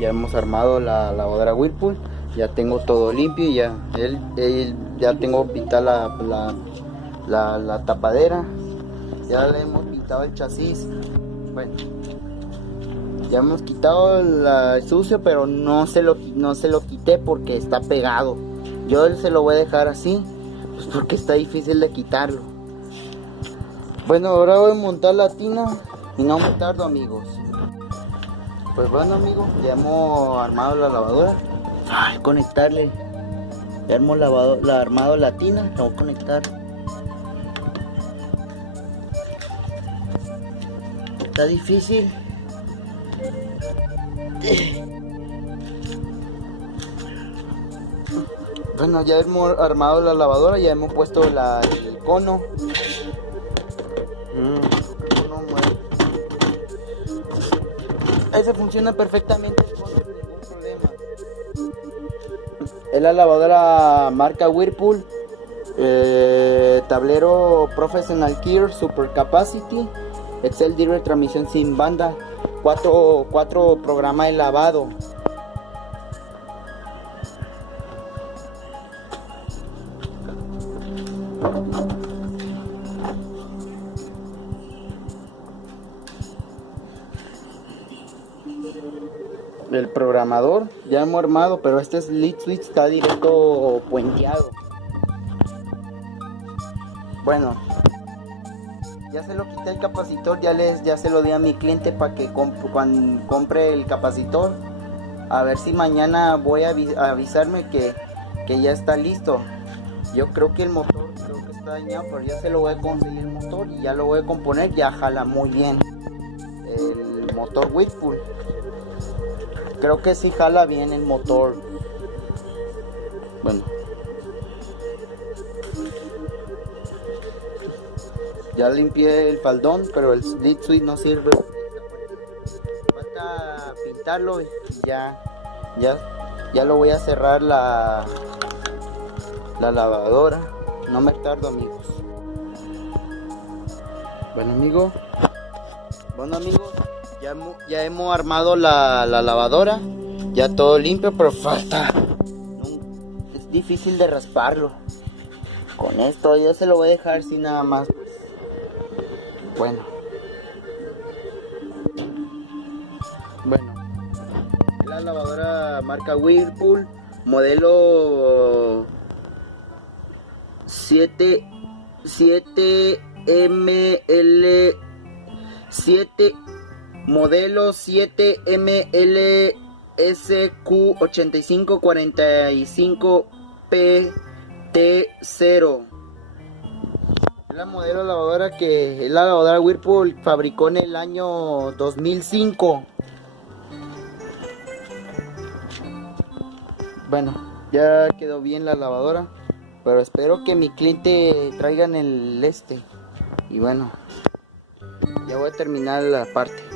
Ya hemos armado la lavadora Whirlpool. Ya tengo todo limpio y ya ya tengo pintada la tapadera. Ya le hemos pintado el chasis. Bueno, ya hemos quitado el sucio, pero no se lo quité porque está pegado. Yo se lo voy a dejar así, pues porque está difícil de quitarlo. Bueno, ahora voy a montar la tina y no me tardo, amigos. Pues bueno, amigos, ya hemos armado la lavadora. Ay, conectarle. Ya hemos armado la tina, la voy a conectar. Está difícil. Bueno, ya hemos armado la lavadora, ya hemos puesto el cono. Ese funciona perfectamente, no hay ningún problema. Es la lavadora marca Whirlpool, tablero Professional Gear Super Capacity, Excel Direct transmisión sin banda, 4 programas de lavado. El programador ya hemos armado, pero este lead switch está directo puenteado. Bueno, ya se lo quité el capacitor, ya se lo di a mi cliente para que cuando compre el capacitor. A ver si mañana voy a avisarme que ya está listo. Yo creo que el motor está dañado, pero ya se lo voy a conseguir el motor y ya lo voy a componer. Ya jala muy bien el motor Whirlpool. Creo que sí jala bien el motor. Bueno, ya limpié el faldón, pero el lead switch no sirve. Falta pintarlo y ya lo voy a cerrar la lavadora. No me tardo, amigos. Bueno, amigos, ya hemos armado la lavadora. Ya todo limpio, pero falta. Es difícil de rasparlo. Con esto yo se lo voy a dejar así nada más. Bueno, la lavadora marca Whirlpool, modelo 7MLSQ8545PT0. Es la modelo lavadora que es la lavadora Whirlpool fabricó en el año 2005. Bueno, ya quedó bien la lavadora, pero espero que mi cliente traigan el y bueno, ya voy a terminar la parte.